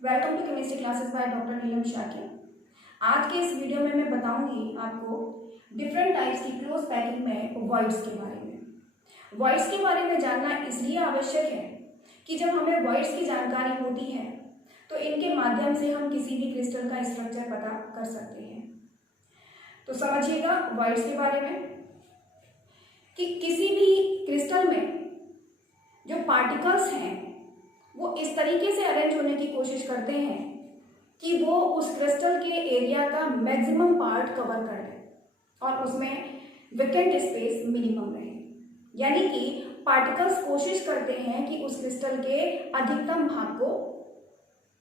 Welcome to chemistry classes by doctor Neelam Shakya. आज के इस वीडियो में मैं बताऊंगी आपको डिफरेंट टाइप्स की क्लोज पैकिंग में वॉइड्स के बारे में। वॉइड्स के बारे में जानना इसलिए आवश्यक है कि जब हमें वॉइड्स की जानकारी होती है तो इनके माध्यम से हम किसी भी क्रिस्टल का स्ट्रक्चर पता कर सकते हैं। तो समझिएगा वॉइड्स के बारे में कि किसी भी क्रिस्टल में जो पार्टिकल्स हैं वो इस तरीके से अरेंज होने की कोशिश करते हैं कि वो उस क्रिस्टल के एरिया का मैक्सिमम पार्ट कवर कर ले और उसमें वेकेंट स्पेस मिनिमम रहे। यानी कि पार्टिकल्स कोशिश करते हैं कि उस क्रिस्टल के अधिकतम भाग को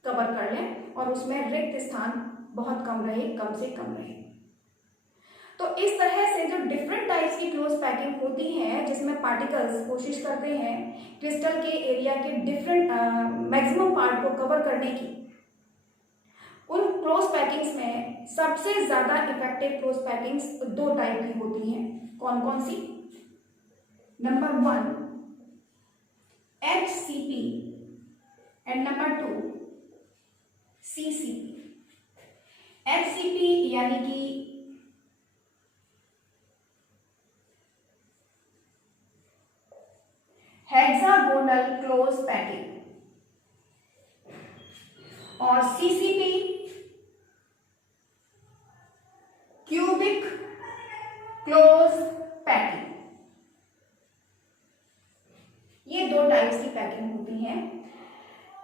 कवर कर लें और उसमें रिक्त स्थान बहुत कम रहे, कम से कम रहे। तो इस तरह से जो डिफरेंट टाइप्स की क्लोज पैकिंग होती है जिसमें पार्टिकल्स कोशिश करते हैं क्रिस्टल के एरिया के डिफरेंट मैक्सिमम पार्ट को कवर करने की, उन क्लोज पैकिंग्स में सबसे ज्यादा इफेक्टिव क्लोज पैकिंग्स दो टाइप की होती हैं। कौन कौन सी? Number 1 HCP and number 2 CCP। HCP यानी कि हेक्सागोनल क्लोज पैकिंग और CCP क्यूबिक क्लोज पैकिंग। ये दो टाइप्स की पैकिंग होती है।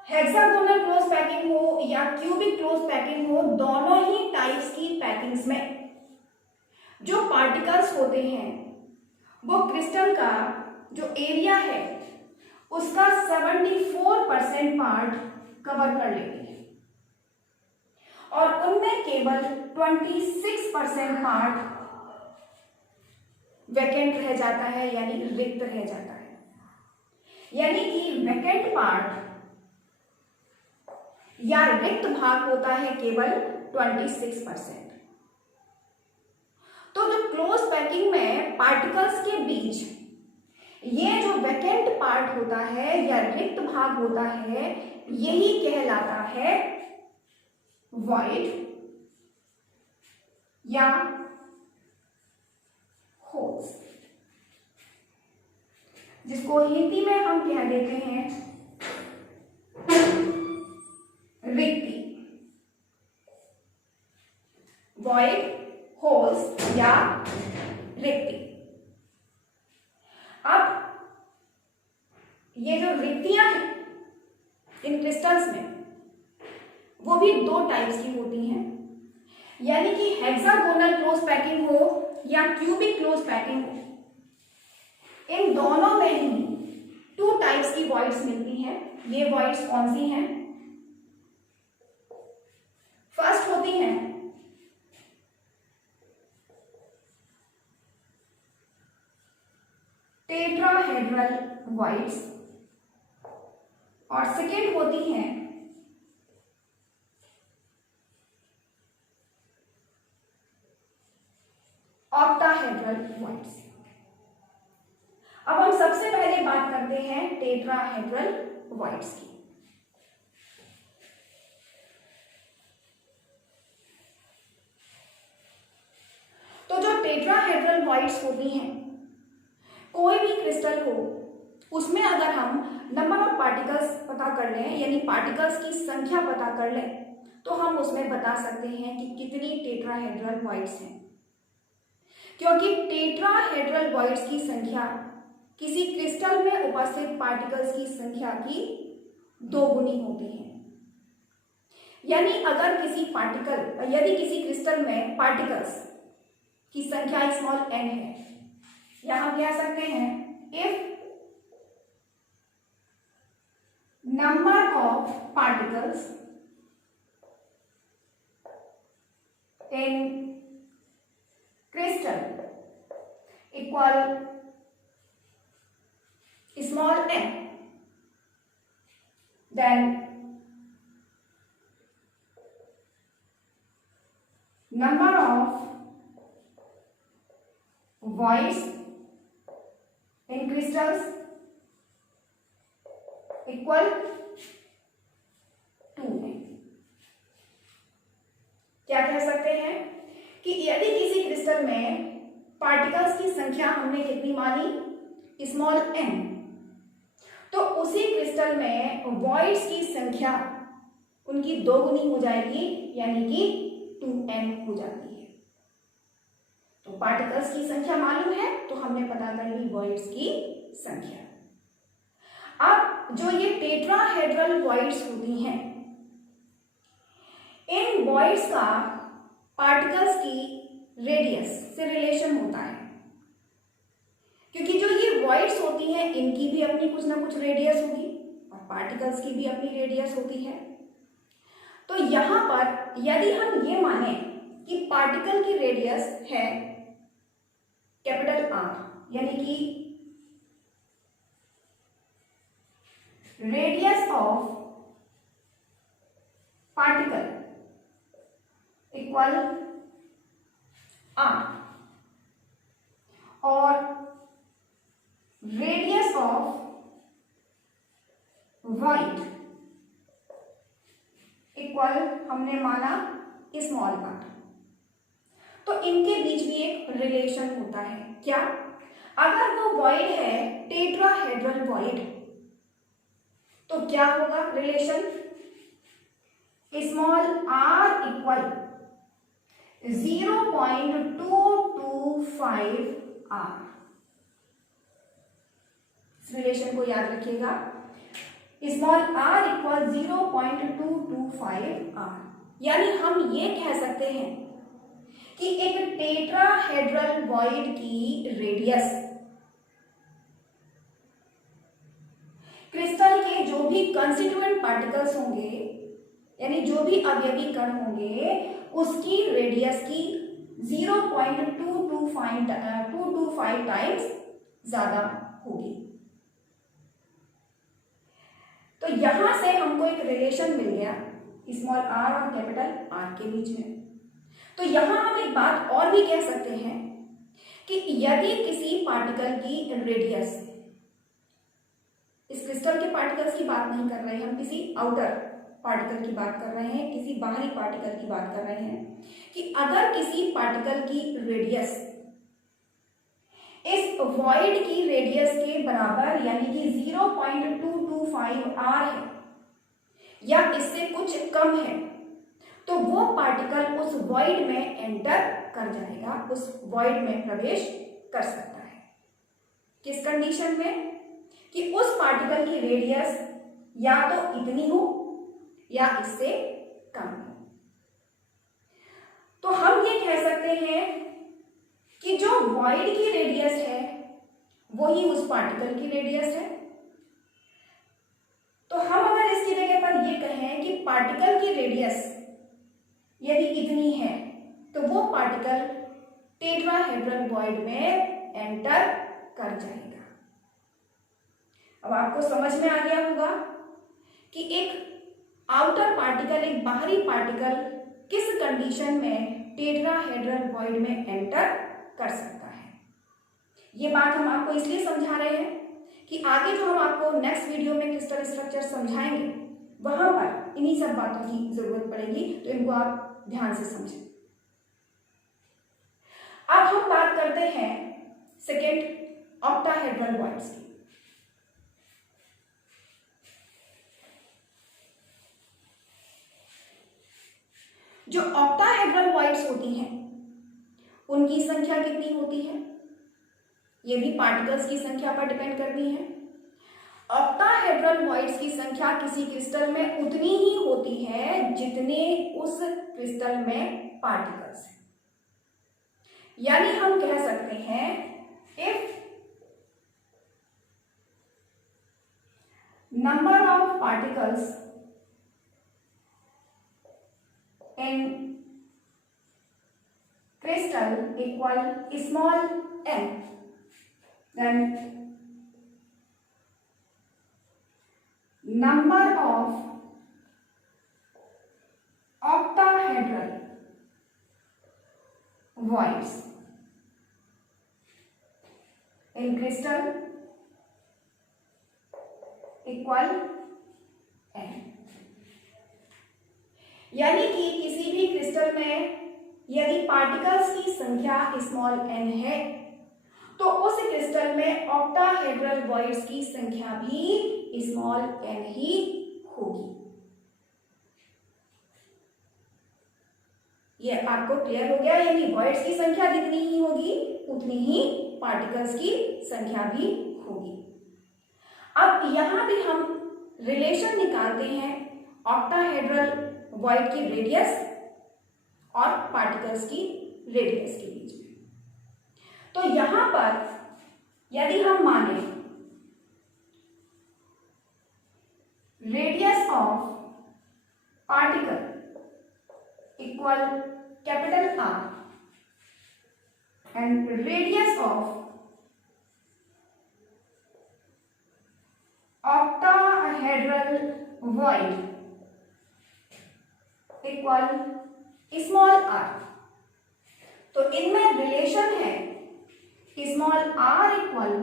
हेक्सागोनल क्लोज पैकिंग हो या क्यूबिक क्लोज पैकिंग हो, दोनों ही टाइप्स की पैकिंग्स में जो पार्टिकल्स होते हैं वो क्रिस्टल का जो एरिया है उसका 74% पार्ट कवर कर लेती है और उनमें केवल 26% पार्ट वैकेंट रह जाता है, यानी रिक्त रह जाता है। यानी कि वैकेंट पार्ट या रिक्त भाग होता है केवल 26%। तो जो क्लोज पैकिंग में पार्टिकल्स के बीच ये जो वैकेंट पार्ट होता है या रिक्त भाग होता है यही कहलाता है वॉइड या होल्स, जिसको हिंदी में हम कह देते हैं रिक्ति। वॉइड, होल्स या रिक्ति। अब ये जो रिक्तियां हैं इन क्रिस्टल्स में वो भी दो टाइप्स की होती हैं। यानी कि हेक्सागोनल क्लोज पैकिंग हो या क्यूबिक क्लोज पैकिंग हो, इन दोनों में ही टू टाइप्स की वॉइड्स मिलती हैं। ये वॉइड्स कौन सी हैं? फर्स्ट होती हैं टेट्राहेड्रल वॉइड्स और सेकेंड होती हैं ऑक्टाहेड्रल वॉइड्स। अब हम सबसे पहले बात करते हैं टेट्राहेड्रल वॉइड्स की। तो जो टेट्राहेड्रल वॉइड्स होती हैं, कोई भी क्रिस्टल हो उसमें अगर हम नंबर ऑफ पार्टिकल्स पता कर लें, यानी पार्टिकल्स की संख्या पता कर लें, तो हम उसमें बता सकते हैं कि कितनी टेट्राहेड्रल वॉइड्स हैं। क्योंकि टेट्राहेड्रल वॉइड्स की संख्या किसी क्रिस्टल में उपस्थित पार्टिकल्स की संख्या की दोगुनी होती है। यानी अगर यदि किसी क्रिस्टल में पार्टिकल्स की संख्या स्मॉल n है, या हम कह सकते हैं if number of particles in crystal equal small n, then number of voids in crystals equal 2 है। क्या कह सकते हैं कि यदि किसी क्रिस्टल में पार्टिकल्स की संख्या हमने कितनी मानी, स्मॉल n, तो उसी क्रिस्टल में वॉइड्स की संख्या उनकी दोगुनी हो जाएगी, यानी कि 2n हो जाती है। तो पार्टिकल्स की संख्या मालूम है तो हमने पता कर ली वॉइड्स की संख्या। अब जो ये टेट्राहेड्रल वॉइड्स होती हैं, इन वॉइड्स का पार्टिकल्स की रेडियस से रिलेशन होता है, क्योंकि जो ये वॉइड्स होती हैं इनकी भी अपनी कुछ ना कुछ रेडियस होगी और पार्टिकल्स की भी अपनी रेडियस होती है। तो यहां पर यदि हम ये माने कि पार्टिकल की रेडियस है कैपिटल R, यानी कि radius of particle equal R और रेडियस ऑफ वॉइड इक्वल हमने माना स्मॉल r, तो इनके बीच भी एक रिलेशन होता है। क्या? अगर वो वॉइड है टेट्राहेड्रल वॉइड, तो क्या होगा relation? Small r equal 0.225 r। इस रिलेशन को याद रखिएगा, स्मॉल r इक्वल 0.225 r। यानी हम ये कह सकते हैं कि एक टेट्राहेड्रल वॉइड की रेडियस क्रिस्टल के जो भी कंस्टिट्यूएंट पार्टिकल्स होंगे, यानी जो भी अवयवी कण होंगे, उसकी रेडियस की 0.225 टाइम्स ज्यादा होगी। तो यहां से हमको एक रिलेशन मिल गया स्मॉल r और कैपिटल R के बीच में। तो यहां हम एक बात और भी कह सकते हैं कि यदि किसी पार्टिकल की रेडियस, इस क्रिस्टल के पार्टिकल्स की बात नहीं कर रहे हैं हम, किसी आउटर पार्टिकल की बात कर रहे हैं, किसी बाहरी पार्टिकल की बात कर रहे हैं, कि अगर किसी पार्टिकल की रेडियस इस वॉइड की रेडियस के बराबर यानी कि 0.225 r है या इससे कुछ कम है, तो वो पार्टिकल उस वॉइड में एंटर कर जाएगा, उस वॉइड में प्रवेश कर सकता है। किस कंडीशन में? कि उस पार्टिकल की रेडियस या तो इतनी हो या इससे कम हो। तो हम ये कह सकते हैं कि जो वॉइड की रेडियस है वही उस पार्टिकल की रेडियस है। तो हम अगर इसकी जगह पर ये कहें कि पार्टिकल की रेडियस यदि इतनी है तो वो पार्टिकल टेट्राहेड्रल वॉइड में एंटर कर जाएगा। अब आपको समझ में आ गया होगा कि एक आउटर पार्टिकल, एक बाहरी पार्टिकल किस कंडीशन में टेट्राहेड्रल वॉइड में एंटर कर सकता है। ये बात हम आपको इसलिए समझा रहे हैं कि आगे जो हम आपको नेक्स्ट वीडियो में क्रिस्टल स्ट्रक्चर समझाएंगे वहां पर इन्हीं सब बातों की जरूरत पड़ेगी, तो इनको आप ध्यान से समझें। अब हम बात करते हैं सेकेंड ऑक्टाहेड्रल वॉइड्स की। जो ऑक्टाहेड्रल वॉइड्स होती हैं उनकी संख्या कितनी होती है, ये भी पार्टिकल्स की संख्या पर डिपेंड करती है। ऑक्टाहेड्रल वॉइड्स की संख्या किसी क्रिस्टल में उतनी ही होती है जितने उस क्रिस्टल में पार्टिकल्स हैं। यानी हम कह सकते हैं if number of particles in crystal equal small n, then number of octahedral voids in crystal equal n। यानी कि किसी भी भी क्रिस्टल में यदि पार्टिकल्स की संख्या स्मॉल n है तो उस क्रिस्टल में ऑक्टाहेड्रल वॉइड्स की संख्या भी स्मॉल n ही होगी। ये आपको क्लियर हो गया, यानी वॉइड्स की संख्या जितनी ही होगी उतनी ही पार्टिकल्स की संख्या भी होगी। अब यहां भी हम रिलेशन निकालते हैं ऑक्टाहेड्रल वॉइड की रेडियस और पार्टिकल्स की रेडियस के बीच में। तो यहां पर यदि हम माने radius of particle equal capital R and radius of octahedral void equal small r, तो इनमें रिलेशन है small r equal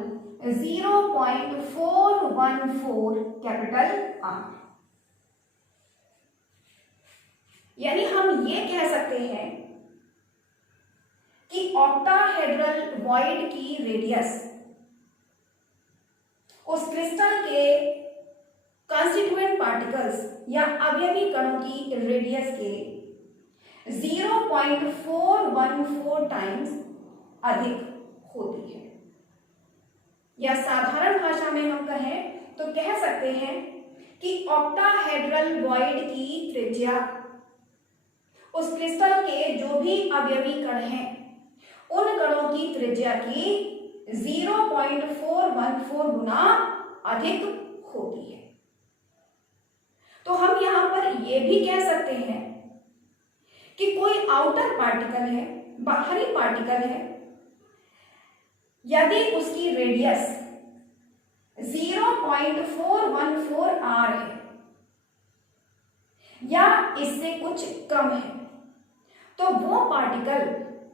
0.414 capital R। यानी हम ये कह सकते हैं कि ऑक्टाहेड्रल वॉइड की रेडियस उस क्रिस्टल के कॉन्स्टिट्यूएंट पार्टिकल्स या अवयवी कणों की रेडियस के 0.414 टाइम्स अधिक होती है। या साधारण भाषा में हम कहें तो कह सकते हैं कि ऑक्टाहेड्रल वॉइड की त्रिज्या उस क्रिस्टल के जो भी अवयवी कण हैं उन कणों की त्रिज्या की 0.414 गुना अधिक होती है। तो हम यहां पर यह भी कह सकते हैं कि कोई आउटर पार्टिकल है, बाहरी पार्टिकल है, यदि उसकी रेडियस 0.414 r है या इससे कुछ कम है तो वो पार्टिकल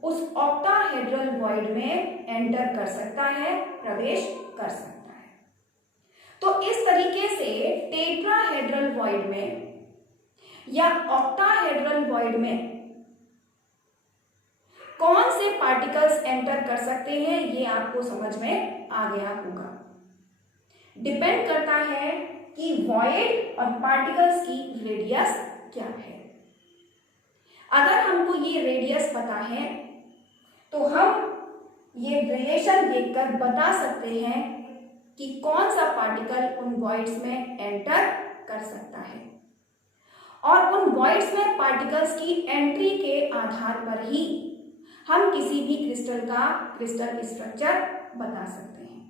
उस ऑक्टाहेड्रल वॉइड में एंटर कर सकता है, प्रवेश कर सकता है। तो इस तरीके से टेट्राहेड्रल वॉइड में या ऑक्टाहेड्रल वॉइड में कौन से पार्टिकल्स एंटर कर सकते हैं ये आपको समझ में आ गया होगा। डिपेंड करता है कि वॉइड और पार्टिकल्स की रेडियस क्या है। अगर हमको ये रेडियस पता है तो हम ये रिलेशन देखकर बता सकते हैं कि कौन सा पार्टिकल उन वॉइड्स में एंटर कर सकता है, और उन वॉइड्स में पार्टिकल्स की एंट्री के आधार पर ही हम किसी भी क्रिस्टल का क्रिस्टल स्ट्रक्चर बता सकते हैं।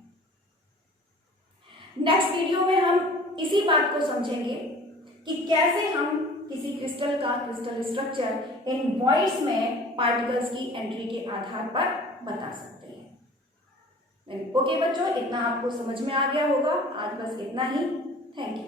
नेक्स्ट वीडियो में हम इसी बात को समझेंगे कि कैसे हम किसी क्रिस्टल का क्रिस्टल स्ट्रक्चर इन वॉइड्स में पार्टिकल्स की एंट्री के आधार पर बता सकते हैं। ओके बच्चों, इतना आपको समझ में आ गया होगा। आज बस इतना ही। Thank you.